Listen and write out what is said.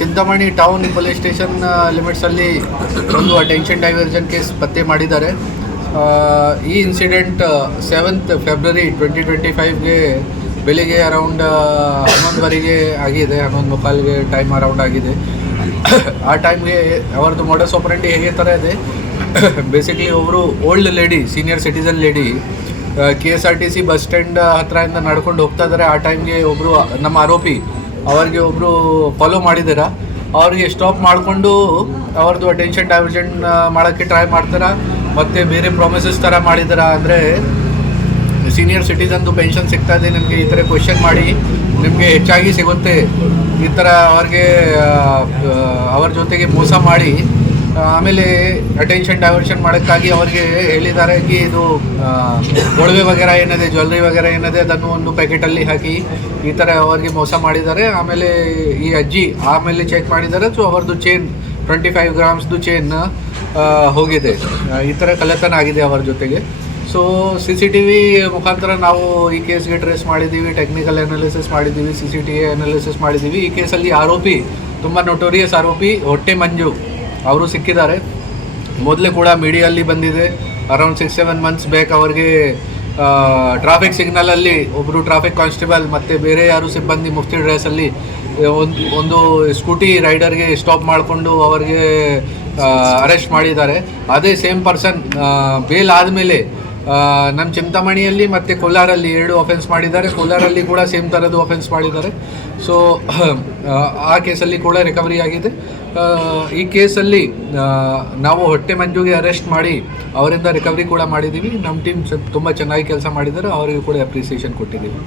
Chintamani town police station ಲಿಮಿಟ್ಸಲ್ಲಿ ಒಂದು attention diversion case ಪತ್ತೆ ಮಾಡಿದ್ದಾರೆ. ಈ ಇನ್ಸಿಡೆಂಟ್ 7th February 2025ಗೆ ಬೆಳಿಗ್ಗೆ ಅರೌಂಡ್ 11:15ಗೆ ಆಗಿದೆ, 11:45ಗೆ ಟೈಮ್ ಅರೌಂಡ್ ಆಗಿದೆ. ಆ ಟೈಮ್ಗೆ ಅವರದ್ದು ಮೋಡಸ್ ಆಪರೆಂಡಿ ಹೇಗೆ ಥರ ಇದೆ, ಬೇಸಿಕ್ಲಿ ಒಬ್ಬರು old lady, senior citizen lady KSRTC bus stand ಹತ್ತಿರದಿಂದ ನಡ್ಕೊಂಡು ಹೋಗ್ತಾ ಇದ್ದಾರೆ. ಆ ಟೈಮ್ಗೆ ಒಬ್ಬರು ನಮ್ಮ ಆರೋಪಿ ಅವ್ರಿಗೆ ಒಬ್ಬರು ಫಾಲೋ ಮಾಡಿದಾರ. ಅವ್ರಿಗೆ ಸ್ಟಾಪ್ ಮಾಡಿಕೊಂಡು ಅವ್ರದ್ದು ಅಟೆನ್ಷನ್ ಡೈವರ್ಷನ್ ಮಾಡೋಕ್ಕೆ ಟ್ರೈ ಮಾಡ್ತಾರೆ. ಮತ್ತು ಬೇರೆ ಪ್ರಾಮಿಸಸ್ ಥರ ಮಾಡಿದಾರ, ಅಂದರೆ ಸೀನಿಯರ್ ಸಿಟಿಸನ್ದು ಪೆನ್ಷನ್ ಸಿಗ್ತಾ ಇದೆ ನಿಮಗೆ, ಈ ಥರ ಕ್ವೆಶ್ಚನ್ ಮಾಡಿ ನಿಮಗೆ ಹೆಚ್ಚಾಗಿ ಸಿಗುತ್ತೆ, ಈ ಥರ ಅವ್ರಿಗೆ ಅವ್ರ ಜೊತೆಗೆ ಮೋಸ ಮಾಡಿ ಆಮೇಲೆ ಅಟೆನ್ಷನ್ ಡೈವರ್ಷನ್ ಮಾಡೋಕ್ಕಾಗಿ ಅವ್ರಿಗೆ ಹೇಳಿದ್ದಾರೆ ಕಿ ಇದು ಒಡವೆ ವಗೇರ ಏನಿದೆ, ಜ್ಯುವೆಲ್ರಿ ವಗೇರ ಏನಿದೆ ಅದನ್ನು ಒಂದು ಪ್ಯಾಕೆಟಲ್ಲಿ ಹಾಕಿ ಈ ಥರ ಅವ್ರಿಗೆ ಮೋಸ ಮಾಡಿದ್ದಾರೆ. ಆಮೇಲೆ ಈ ಅಜ್ಜಿ ಆಮೇಲೆ ಚೆಕ್ ಮಾಡಿದ್ದಾರೆ, ಸೊ ಅವ್ರದ್ದು ಚೇನ್ 25 ಗ್ರಾಮ್ಸ್ದು ಚೇನ್ ಹೋಗಿದೆ. ಈ ಥರ ಕಳ್ಳತನ ಆಗಿದೆ ಅವರ ಜೊತೆಗೆ. ಸೊ CCTV ಮುಖಾಂತರ ನಾವು ಈ ಕೇಸ್ಗೆ ಟ್ರೇಸ್ ಮಾಡಿದ್ದೀವಿ, ಟೆಕ್ನಿಕಲ್ ಅನಾಲಿಸಿಸ್ ಮಾಡಿದ್ದೀವಿ, CCTV ಅನಾಲಿಸಿಸ್ ಮಾಡಿದ್ದೀವಿ. ಈ ಕೇಸಲ್ಲಿ ಆರೋಪಿ ತುಂಬ ನೊಟೋರಿಯಸ್ ಆರೋಪಿ ಹೊಟ್ಟೆ ಮಂಜು ಅವರು ಸಿಕ್ಕಿದ್ದಾರೆ. ಮೊದಲೇ ಕೂಡ ಮೀಡಿಯಲ್ಲಿ ಬಂದಿದೆ. ಅರೌಂಡ್ 6-7 ಮಂತ್ಸ್ ಬ್ಯಾಕ್ ಅವ್ರಿಗೆ ಟ್ರಾಫಿಕ್ ಸಿಗ್ನಲಲ್ಲಿ ಒಬ್ಬರು ಟ್ರಾಫಿಕ್ ಕಾನ್ಸ್ಟೇಬಲ್ ಮತ್ತು ಬೇರೆ ಯಾರು ಸಿಬ್ಬಂದಿ ಮುಫ್ತಿ ಡ್ರೆಸ್ಸಲ್ಲಿ ಒಂದು ಸ್ಕೂಟಿ ರೈಡರ್ಗೆ ಸ್ಟಾಪ್ ಮಾಡಿಕೊಂಡು ಅವ್ರಿಗೆ ಅರೆಸ್ಟ್ ಮಾಡಿದ್ದಾರೆ. ಅದೇ ಸೇಮ್ ಪರ್ಸನ್ ಬೇಲ್ ಆದಮೇಲೆ ನಮ್ಮ ಚಿಂತಾಮಣಿಯಲ್ಲಿ ಮತ್ತು ಕೋಲಾರಲ್ಲಿ 2 ಅಫೆನ್ಸ್ ಮಾಡಿದ್ದಾರೆ. ಕೋಲಾರಲ್ಲಿ ಕೂಡ ಸೇಮ್ ಥರದ್ದು ಅಫೆನ್ಸ್ ಮಾಡಿದ್ದಾರೆ. ಸೊ ಆ ಕೇಸಲ್ಲಿ ಕೂಡ ರಿಕವರಿ ಆಗಿದೆ. ಈ ಕೇಸಲ್ಲಿ ನಾವು ಹೊಟ್ಟೆ ಮಂಜುಗೆ ಅರೆಸ್ಟ್ ಮಾಡಿ ಅವರಿಂದ ರಿಕವರಿ ಕೂಡ ಮಾಡಿದ್ದೀವಿ. ನಮ್ಮ ಟೀಮ್ ತುಂಬ ಚೆನ್ನಾಗಿ ಕೆಲಸ ಮಾಡಿದ್ದಾರೆ, ಅವರಿಗೂ ಕೂಡ ಅಪ್ರಿಸಿಯೇಷನ್ ಕೊಟ್ಟಿದ್ದೀವಿ.